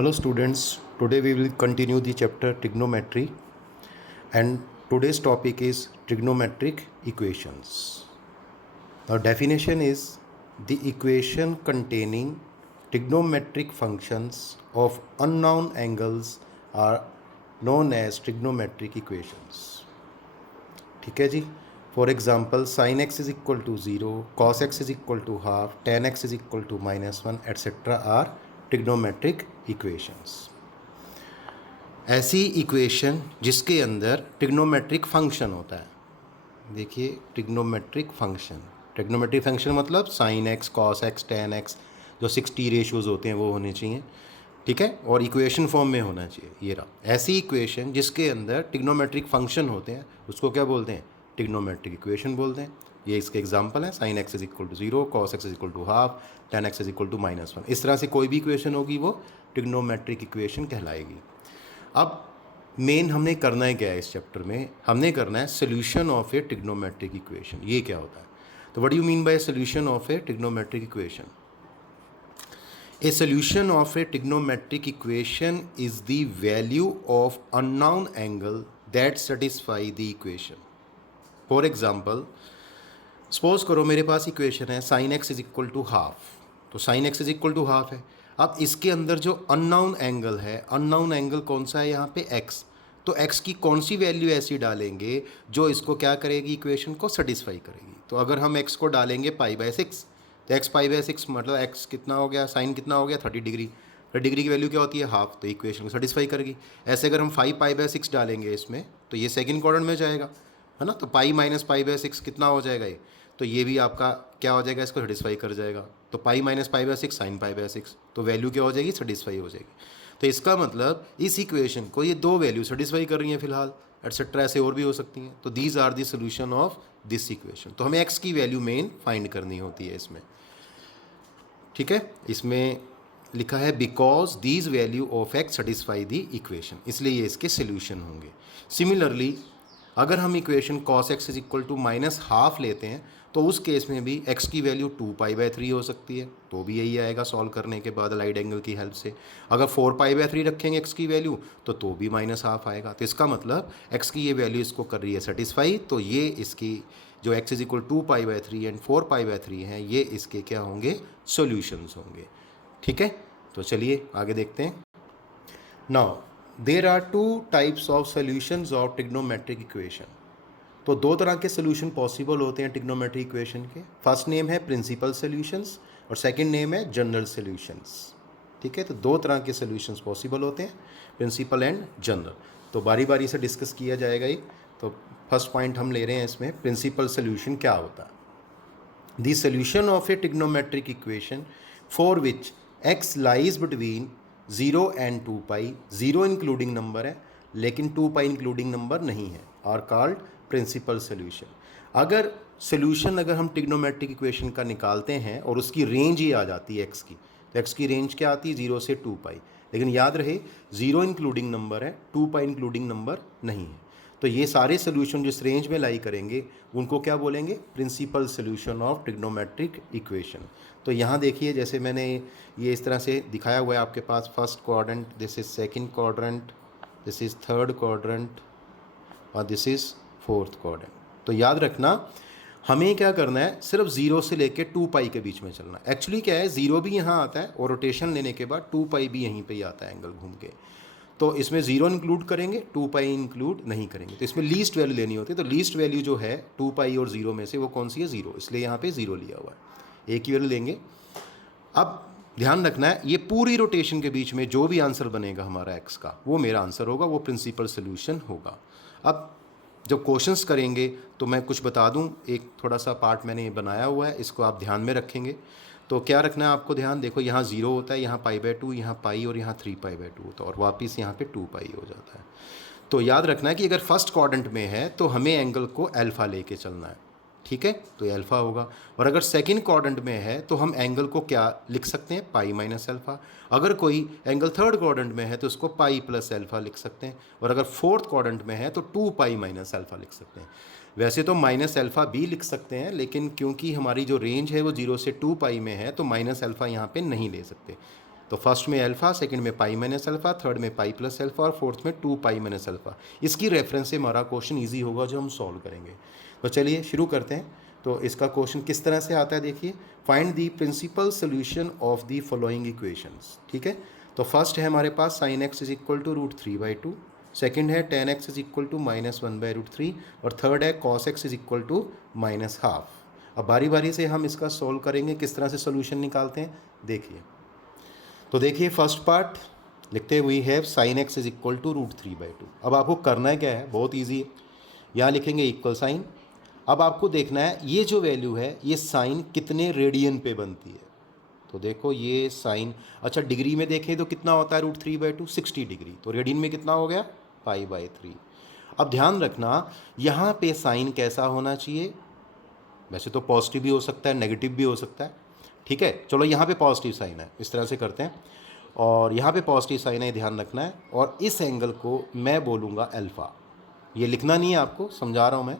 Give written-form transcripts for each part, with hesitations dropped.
Hello students, today we will continue the chapter trigonometry and today's topic is trigonometric equations. The definition is the equation containing trigonometric functions of unknown angles are known as trigonometric equations. ठीक है जी. For example, sin x is equal to 0, cos x is equal to half, tan x is equal to -1 etc. are trigonometric equations. ऐसी equation जिसके अंदर trigonometric function होता है. देखिए, trigonometric function मतलब sine x, cos x, ten x, जो 60 ratios होते हैं वो होने चाहिए. ठीक है, और इक्वेशन फॉर्म में होना चाहिए. ये रहा ऐसी इक्वेशन जिसके अंदर ट्रिग्नोमेट्रिक फंक्शन होते हैं, उसको क्या बोलते हैं? ट्रिग्नोमेट्रिक इक्वेशन बोलते हैं. ये इसके एग्जांपल है. Sine x is equal to 0, cos x is equal to half, tan x is equal to -1. इस तरह से कोई भी इक्वेशन होगी वो ट्रिग्नोमेट्रिक इक्वेशन कहलाएगी. अब मेन हमने करना है क्या है इस चैप्टर में? हमने करना है solution of a trigonometric equation. ये क्या होता है? तो what do you mean by solution of a trigonometric equation? A solution of a trigonometric equation is the value of unknown angle that satisfy the equation. For example, suppose करो मेरे पास equation है sin x is equal to half. तो sin x is equal to half है. अब इसके अंदर जो अननाउन एंगल है, अननाउन एंगल कौन सा है यहाँ पे? x. तो x की कौन सी वैल्यू ऐसी डालेंगे जो इसको क्या करेगी? इक्वेशन को सेटिस्फाई करेगी. तो अगर हम x को डालेंगे π/6, तो x π/6 मतलब x कितना हो गया? साइन कितना हो गया? 30 डिग्री. 30 डिग्री की वैल्यू क्या होती है? हाफ. तो इक्वेशन को सेटिस्फाई करेगी. ऐसे अगर हम 5 π/6 डालेंगे इसमें तो ये सेकंड क्वाड्रेंट में जाएगा, है ना. तो पाई माइनस π/6 कितना हो जाएगा ये? तो ये भी आपका क्या हो जाएगा? इसको सेटिस्फाई कर जाएगा. तो पाई माइनस π/6 साइन π/6, तो वैल्यू क्या हो जाएगी? सेटिस्फाई हो जाएगी. तो इसका मतलब इस इक्वेशन को ये दो वैल्यू सेटिस्फाई कर रही हैं फिलहाल, एटसेट्रा. ऐसे और भी हो सकती हैं. तो these are the solution of this equation. तो हमें x की वैल्यू मेन फाइंड करनी होती है इसमें. ठीक है, इसमें लिखा है because these value of x satisfy the equation, इसलिए ये इसके सोल्यूशन होंगे. सिमिलरली अगर हम equation cos x is equal to -half लेते हैं तो उस केस में भी x की वैल्यू 2π/3 हो सकती है. तो भी यही आएगा सॉल्व करने के बाद राइट एंगल की हेल्प से. अगर 4π/3 रखेंगे x की वैल्यू तो भी -हाफ आएगा. तो इसका मतलब x की ये वैल्यू इसको कर रही है सेटिस्फाई. तो ये इसकी जो x इज इक्वल 2π/3 एंड 4π/3 हैं, ये इसके क्या होंगे? सॉल्यूशंस होंगे. ठीक है, तो चलिए आगे देखते हैं. Now there are two types of solutions of trigonometric equation. तो दो तरह के सोल्यूशन पॉसिबल होते हैं ट्रिग्नोमेट्रिक इक्वेशन के. फर्स्ट नेम है प्रिंसिपल सोल्यूशंस और सेकंड नेम है जनरल सोल्यूशंस. ठीक है, तो दो तरह के सोल्यूशंस पॉसिबल होते हैं, प्रिंसिपल एंड जनरल. तो बारी बारी से डिस्कस किया जाएगा ये. तो फर्स्ट पॉइंट हम ले रहे हैं इसमें, प्रिंसिपल सोल्यूशन क्या होता है? The solution of a trigonometric equation for which x lies between 0 and 2π, 0 including number है लेकिन 2π इंक्लूडिंग नंबर नहीं है, आर कॉल्ड प्रिंसिपल सोल्यूशन. अगर सोल्यूशन अगर हम ट्रिग्नोमेट्रिक इक्वेशन का निकालते हैं और उसकी रेंज ही आ जाती है x की, तो x की रेंज क्या आती है? 0 से 2π. लेकिन याद रहे 0 इंक्लूडिंग नंबर है, 2π इंक्लूडिंग नंबर नहीं है. तो ये सारे सोल्यूशन जिस रेंज में लाई करेंगे उनको क्या बोलेंगे? Principal solution of trigonometric equation. तो यहाँ देखिए, जैसे मैंने ये इस तरह से दिखाया हुआ है आपके पास, first quadrant, this is second quadrant, this is third quadrant और दिस इज फोर्थ क्वाड्रेंट. तो याद रखना हमें क्या करना है? सिर्फ 0 से लेके 2π के बीच में चलना. एक्चुअली क्या है, 0 भी यहाँ आता है और रोटेशन लेने के बाद 2π भी यहीं पे ही आता है एंगल घूम के. तो इसमें 0 इंक्लूड करेंगे, 2π इंक्लूड नहीं करेंगे. तो इसमें लीस्ट वैल्यू लेनी होती है. तो लीस्ट वैल्यू जो है 2π और 0 में से वो कौन सी है? 0. इसलिए यहाँ पे 0 लिया हुआ है. एक ही वैल्यू लेंगे. अब ध्यान रखना है, ये पूरी रोटेशन के बीच में जो भी आंसर बनेगा हमारा x का, वो मेरा आंसर होगा, वो प्रिंसिपल सोल्यूशन होगा. अब जब क्वेश्चंस करेंगे तो मैं कुछ बता दूं, एक थोड़ा सा पार्ट मैंने बनाया हुआ है, इसको आप ध्यान में रखेंगे. तो क्या रखना है आपको ध्यान? देखो, यहाँ 0 होता है, यहाँ π/2, यहाँ पाई और यहाँ 3π/2 होता है और वापस यहाँ पे 2π हो जाता है. तो याद रखना है कि अगर फर्स्ट क्वाड्रेंट में है तो हमें एंगल को अल्फ़ा लेके चलना है. ठीक है, तो ये अल्फ़ा होगा. और अगर सेकंड क्वाड्रेंट में है तो हम एंगल को क्या लिख सकते हैं? Pi minus alpha. अगर कोई एंगल थर्ड क्वाड्रेंट में है तो उसको पाई प्लस अल्फ़ा लिख सकते हैं. और अगर फोर्थ क्वाड्रेंट में है तो 2π माइनस अल्फ़ा लिख सकते हैं. वैसे तो माइनस अल्फ़ा भी लिख सकते हैं, लेकिन क्योंकि हमारी जो रेंज है वो 0 से 2π में है तो माइनस अल्फ़ा यहाँ पे नहीं ले सकते. तो फर्स्ट में अल्फ़ा, सेकंड में पाई माइनस अल्फ़ा, थर्ड में पाई प्लस अल्फ़ा और फोर्थ में 2 पाई माइनस अल्फ़ा। इसकी रेफरेंस से हमारा क्वेश्चन ईजी होगा जो हम सॉल्व करेंगे। तो चलिए शुरू करते हैं। तो इसका क्वेश्चन किस तरह से आता है देखिए, find the principal solution of the following equations. ठीक है, तो फर्स्ट है हमारे पास sine x is equal to √3/2, second है tan x is equal to -1/√3 और थर्ड है cos x is equal to -1/2। अब बारी बारी से हम इसका सॉल्व करेंगे, किस तरह से सोल्यूशन निकालते हैं देखिए। तो देखिए फर्स्ट पार्ट लिखते हैं, we have sine x is equal to √3/2। अब आपको करना है क्या है, बहुत ईजी है, यहाँ लिखेंगे इक्वल साइन। अब आपको देखना है ये जो वैल्यू है ये साइन कितने रेडियन पे बनती है। तो देखो ये साइन, अच्छा डिग्री में देखें तो कितना होता है √3/2, 60 डिग्री, तो रेडियन में कितना हो गया π/3। अब ध्यान रखना यहाँ पे साइन कैसा होना चाहिए, वैसे तो पॉजिटिव भी हो सकता है नेगेटिव भी हो सकता है। ठीक है, चलो यहाँ पे पॉजिटिव साइन है, इस तरह से करते हैं, और यहाँ पे पॉजिटिव साइन है, ध्यान रखना है। और इस एंगल को मैं बोलूँगा अल्फ़ा, ये लिखना नहीं है आपको, समझा रहा हूँ मैं।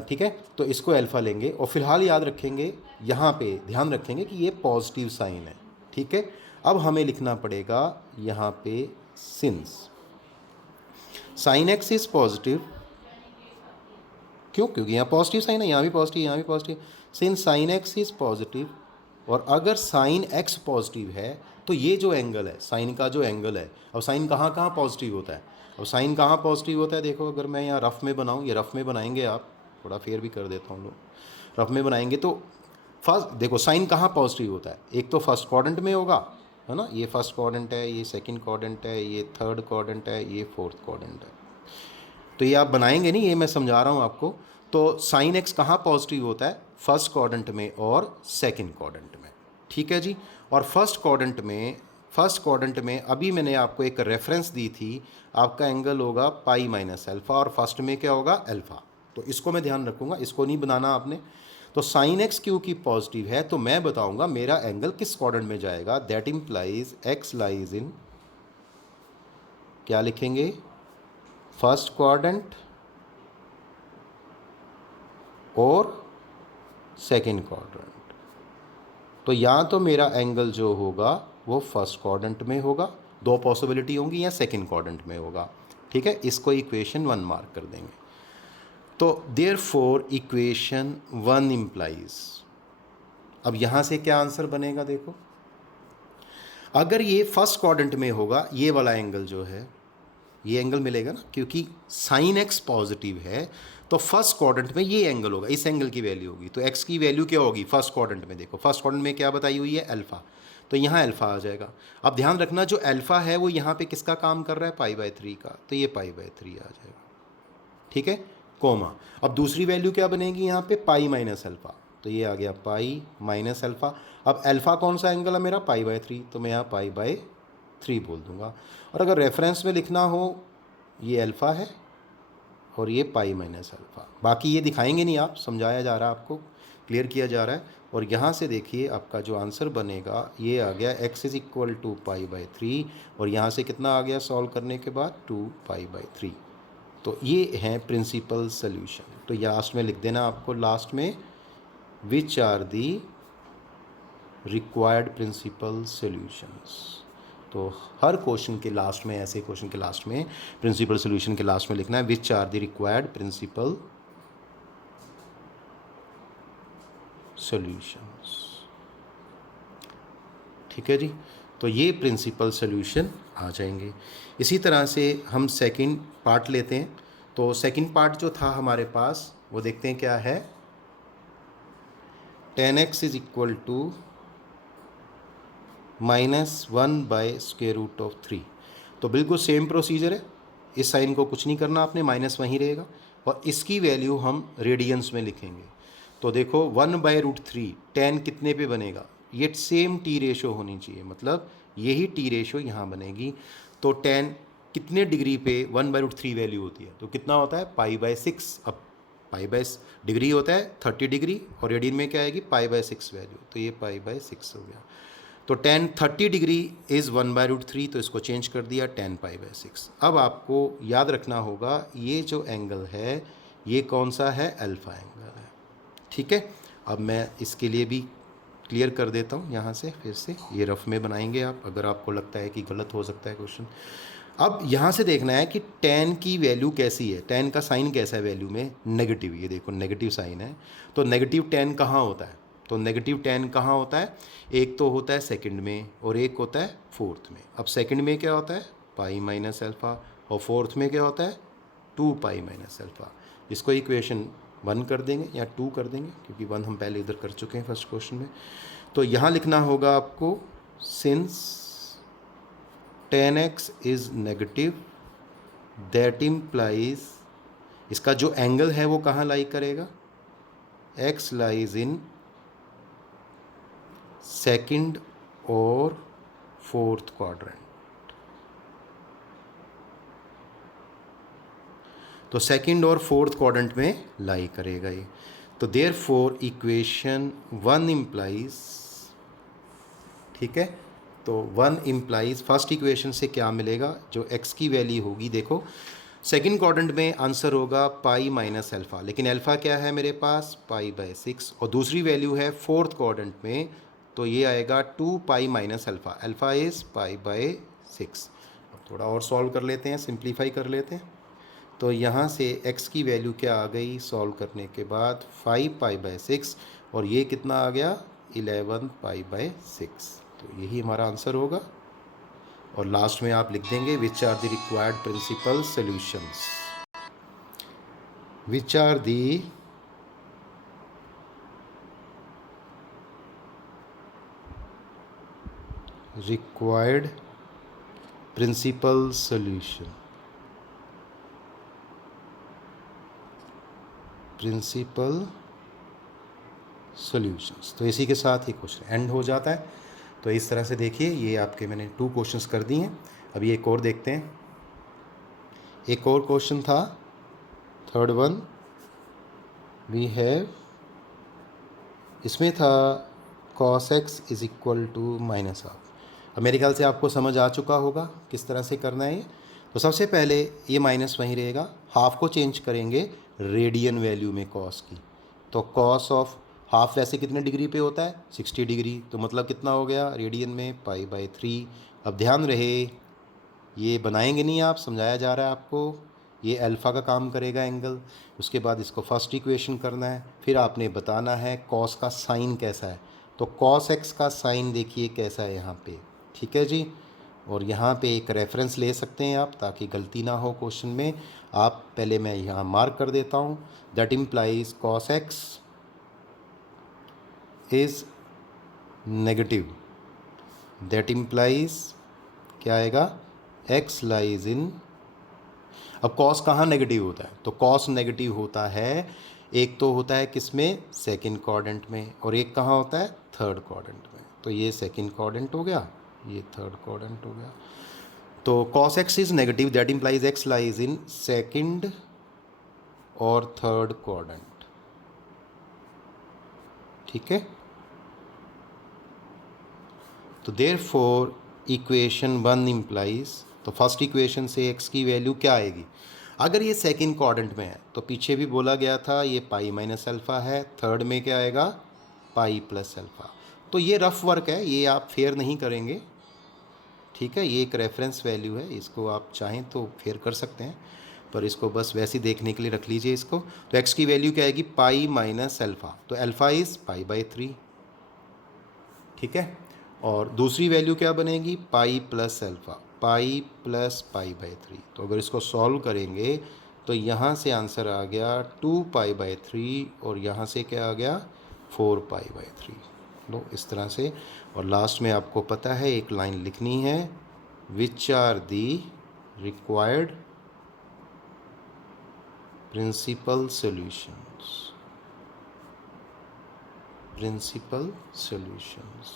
ठीक है, तो इसको अल्फ़ा लेंगे और फिलहाल याद रखेंगे, यहाँ पे ध्यान रखेंगे कि ये पॉजिटिव साइन है। ठीक है, अब हमें लिखना पड़ेगा यहाँ पे since sign x is positive, क्यों, क्योंकि यहाँ पॉजिटिव साइन है, यहाँ भी पॉजिटिव, यहाँ भी positive, since sign x is positive. और अगर साइन एक्स पॉजिटिव है तो ये जो एंगल है, साइन का जो एंगल है, अब साइन कहाँ कहाँ पॉजिटिव होता है, अब साइन कहाँ पॉजिटिव होता है देखो, अगर मैं यहाँ रफ में बनाऊँ, ये रफ में बनाएंगे, आप थोड़ा फेयर भी कर देता हूँ लोग, रफ में बनाएंगे तो फर्स्ट देखो साइन कहाँ पॉजिटिव होता है, एक तो फर्स्ट क्वाड्रेंट में होगा, है ना, ये फर्स्ट क्वाड्रेंट है, ये सेकंड क्वाड्रेंट है, ये थर्ड क्वाड्रेंट है, ये फोर्थ क्वाड्रेंट है। तो ये आप बनाएंगे नहीं, ये मैं समझा रहा हूँ आपको। तो साइन एक्स कहाँ पॉजिटिव होता है, फर्स्ट क्वाड्रेंट में और सेकंड क्वाड्रेंट में। ठीक है जी, और फर्स्ट क्वाड्रेंट में अभी मैंने आपको एक रेफरेंस दी थी, आपका एंगल होगा पाई माइनस अल्फ़ा और फर्स्ट में क्या होगा अल्फ़ा, तो इसको मैं ध्यान रखूँगा, इसको नहीं बनाना आपने। तो साइन एक्स क्योंकि पॉजिटिव है तो मैं बताऊँगा मेरा एंगल किस क्वाड्रेंट में जाएगा, that implies x lies in, क्या लिखेंगे, फर्स्ट क्वाड्रेंट और सेकंड क्वाड्रेंट। तो या तो मेरा एंगल जो होगा वो फर्स्ट क्वाड्रेंट में होगा, दो पॉसिबिलिटी होंगी, या सेकंड क्वाड्रेंट में होगा। ठीक है, इसको इक्वेशन 1 मार्क कर देंगे। तो देयरफॉर इक्वेशन 1 इम्प्लाइज, अब यहाँ से क्या आंसर बनेगा देखो, अगर ये फर्स्ट क्वाड्रेंट में होगा ये वाला एंगल जो है, ये एंगल मिलेगा ना, क्योंकि साइन एक्स पॉजिटिव है तो फर्स्ट क्वाड्रेंट में ये एंगल होगा, इस एंगल की वैल्यू होगी। तो एक्स की वैल्यू क्या होगी फर्स्ट क्वाड्रेंट में, देखो फर्स्ट क्वाड्रेंट में क्या बताई हुई है अल्फ़ा, तो यहाँ अल्फ़ा आ जाएगा। अब ध्यान रखना जो अल्फ़ा है वो यहाँ पे किसका काम कर रहा है, π/3 का, तो ये π/3 आ जाएगा। ठीक है, कोमा। अब दूसरी वैल्यू क्या बनेगी यहाँ पे, पाई माइनस अल्फ़ा, तो ये आ गया पाई माइनस अल्फ़ा। अब अल्फ़ा कौन सा एंगल है मेरा, π/3, तो मैं यहाँ π/3 बोल दूँगा। और अगर रेफरेंस में लिखना हो, ये अल्फ़ा है और ये पाई माइनस अल्फ़ा, बाकी ये दिखाएंगे नहीं आप, समझाया जा रहा है आपको, क्लियर किया जा रहा है। और यहाँ से देखिए आपका जो आंसर बनेगा ये आ गया x इज़ इक्वल टू π/3, और यहाँ से कितना आ गया सॉल्व करने के बाद 2π/3। तो ये है प्रिंसिपल सॉल्यूशन। तो लास्ट में लिख देना आपको, लास्ट में which are the required principal solutions. तो हर क्वेश्चन के लास्ट में, ऐसे क्वेश्चन के लास्ट में, प्रिंसिपल सॉल्यूशन के लास्ट में लिखना है which are the required principal solutions. ठीक है जी, तो ये प्रिंसिपल सॉल्यूशन आ जाएंगे। इसी तरह से हम सेकंड पार्ट लेते हैं। तो सेकंड पार्ट जो था हमारे पास वो देखते हैं क्या है, tan x is equal to -1/√3। तो बिल्कुल सेम प्रोसीजर है, इस साइन को कुछ नहीं करना आपने, माइनस वहीं रहेगा, और इसकी वैल्यू हम रेडियंस में लिखेंगे। तो देखो 1/√3 tan कितने पे बनेगा, ये सेम टी रेशो होनी चाहिए, मतलब यही टी रेशो यहाँ बनेगी। तो tan कितने डिग्री पे 1/√3 वैल्यू होती है, तो कितना होता है π/6। अब डिग्री होता है 30 डिग्री और रेडियन में क्या आएगी π/6 वैल्यू, तो ये π/6 हो गया। तो tan 30 डिग्री इज़ 1/√3, तो इसको चेंज कर दिया tan π/6। अब आपको याद रखना होगा ये जो एंगल है ये कौन सा है, अल्फ़ा एंगल है। ठीक है, अब मैं इसके लिए भी क्लियर कर देता हूँ यहाँ से फिर से, ये रफ में बनाएंगे आप अगर आपको लगता है कि गलत हो सकता है क्वेश्चन। अब यहाँ से देखना है कि tan की वैल्यू कैसी है, tan का साइन कैसा है वैल्यू में, नेगेटिव, ये देखो नेगेटिव साइन है। तो नेगेटिव tan कहाँ होता है, तो नेगेटिव tan कहाँ होता है, एक तो होता है सेकंड में और एक होता है फोर्थ में। अब सेकंड में क्या होता है पाई माइनस अल्फ़ा और फोर्थ में क्या होता है 2 पाई माइनस अल्फ़ा। इसको इक्वेशन 1 कर देंगे या 2 कर देंगे क्योंकि 1 हम पहले इधर कर चुके हैं फर्स्ट क्वेश्चन में। तो यहाँ लिखना होगा आपको since tan x is negative that implies, इसका जो एंगल है वो कहाँ लाई करेगा, x लाइज इन सेकंड और फोर्थ क्वाड्रेंट। तो सेकंड और फोर्थ क्वाड्रेंट में लाई करेगा ये। तो देयरफॉर इक्वेशन 1 इम्प्लाइज, ठीक है, तो 1 इम्प्लाइज फर्स्ट इक्वेशन से क्या मिलेगा, जो x की वैल्यू होगी, देखो सेकंड क्वाड्रेंट में आंसर होगा पाई माइनस अल्फ़ा, लेकिन अल्फ़ा क्या है मेरे पास पाई बाय 6, और दूसरी वैल्यू है फोर्थ क्वाड्रेंट में, तो ये आएगा 2 pi minus alpha, alpha is pi by 6। अब थोड़ा और सॉल्व कर लेते हैं, सिंप्लीफाई कर लेते हैं। तो यहाँ से x की वैल्यू क्या आ गई सॉल्व करने के बाद 5 पाई बाय 6, और ये कितना आ गया 11 पाई बाय 6। तो यही हमारा आंसर होगा। और लास्ट में आप लिख देंगे which are the required principal solutions, which are the required principal solution, principal solutions. तो इसी के साथ ही क्वेश्चन एंड हो जाता है। तो इस तरह से देखिए ये आपके मैंने 2 क्वेश्चंस कर दिए हैं। अभी एक और देखते हैं, एक और क्वेश्चन था थर्ड वन वी हैव, इसमें था cos x is equal to minus half. अब मेरे ख्याल से आपको समझ आ चुका होगा किस तरह से करना है ये। तो सबसे पहले ये माइनस वहीं रहेगा, हाफ को चेंज करेंगे रेडियन वैल्यू में cos की। तो cos ऑफ हाफ वैसे कितने डिग्री पे होता है 60 डिग्री, तो मतलब कितना हो गया रेडियन में पाई बाय 3। अब ध्यान रहे ये बनाएंगे नहीं आप, समझाया जा रहा है आपको, ये अल्फ़ा का काम करेगा एंगल। उसके बाद इसको फर्स्ट इक्वेशन करना है, फिर आपने बताना है कॉस का साइन कैसा है। तो कॉस एक्स का साइन देखिए कैसा है यहाँ पे, ठीक है जी। और यहाँ पे एक रेफरेंस ले सकते हैं आप ताकि गलती ना हो क्वेश्चन में। आप पहले मैं यहाँ मार्क कर देता हूँ, that implies cos x is negative, that implies क्या आएगा एक्स लाइज इन। अब कॉस कहाँ नेगेटिव होता है, तो कॉस नेगेटिव होता है एक तो होता है किस में सेकंड क्वाड्रेंट में, और एक कहाँ होता है थर्ड क्वाड्रेंट में। तो ये सेकंड क्वाड्रेंट हो गया, ये थर्ड क्वाड्रेंट हो गया। तो cos x is negative that implies x lies in second और थर्ड क्वाड्रेंट, ठीक है। तो देयरफॉर इक्वेशन 1 इम्प्लाइज, तो फर्स्ट इक्वेशन से x की वैल्यू क्या आएगी, अगर ये सेकंड क्वाड्रेंट में है तो पीछे भी बोला गया था ये पाई माइनस अल्फ़ा है, थर्ड में क्या आएगा पाई प्लस अल्फ़ा। तो ये रफ वर्क है, ये आप फेयर नहीं करेंगे, ठीक है। ये एक रेफरेंस वैल्यू है, इसको आप चाहें तो फेयर कर सकते हैं, पर इसको बस वैसे ही देखने के लिए रख लीजिए इसको। तो x की वैल्यू क्या आएगी पाई माइनस अल्फ़ा, तो अल्फ़ा इज़ पाई बाई 3, ठीक है। और दूसरी वैल्यू क्या बनेगी pi plus alpha, pi plus pi by 3। तो अगर इसको सॉल्व करेंगे तो यहाँ से आंसर आ गया 2 पाई बाई 3, और यहाँ से क्या आ गया 4 पाई बाई 3। लो इस तरह से। और लास्ट में आपको पता है एक लाइन लिखनी है, which are the required principal solutions, principal solutions.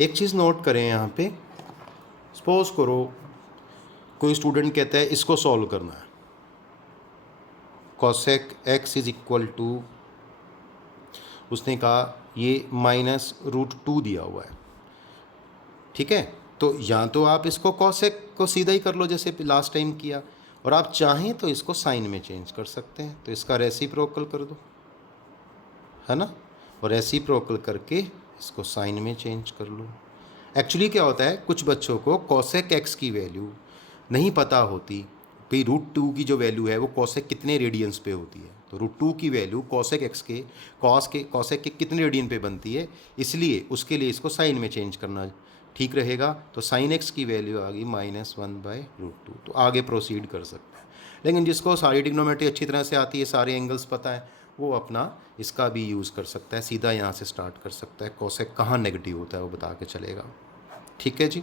एक चीज़ नोट करें यहाँ पे, सपोज करो कोई स्टूडेंट कहता है इसको सॉल्व करना है, cosec x is equal to, उसने कहा ये -√2 दिया हुआ है, ठीक है। तो या तो आप इसको कॉसेक को सीधा ही कर लो जैसे लास्ट टाइम किया, और आप चाहें तो इसको साइन में चेंज कर सकते हैं, तो इसका रेसिप्रोकल कर दो, है ना, और रेसिप्रोकल करके इसको साइन में चेंज कर लो। एक्चुअली क्या होता है, कुछ बच्चों को कॉसेक एक्स की वैल्यू नहीं पता होती, भाई √2 की जो वैल्यू है वो कॉसेक कितने रेडियंस पे होती है, तो √2 की वैल्यू कॉसेक एक्स के कॉसेक के कितने रेडियन पे बनती है, इसलिए उसके लिए इसको साइन में चेंज करना ठीक रहेगा। तो साइन एक्स की वैल्यू आ गई -1/√2, तो आगे प्रोसीड कर सकते हैं। लेकिन जिसको सारी ट्रिग्नोमेट्री अच्छी तरह से आती है, सारे एंगल्स पता है, वो अपना इसका भी यूज़ कर सकता है, सीधा यहाँ से स्टार्ट कर सकता है, कॉसेक कहाँ नेगेटिव होता है वो बता के चलेगा। ठीक है जी।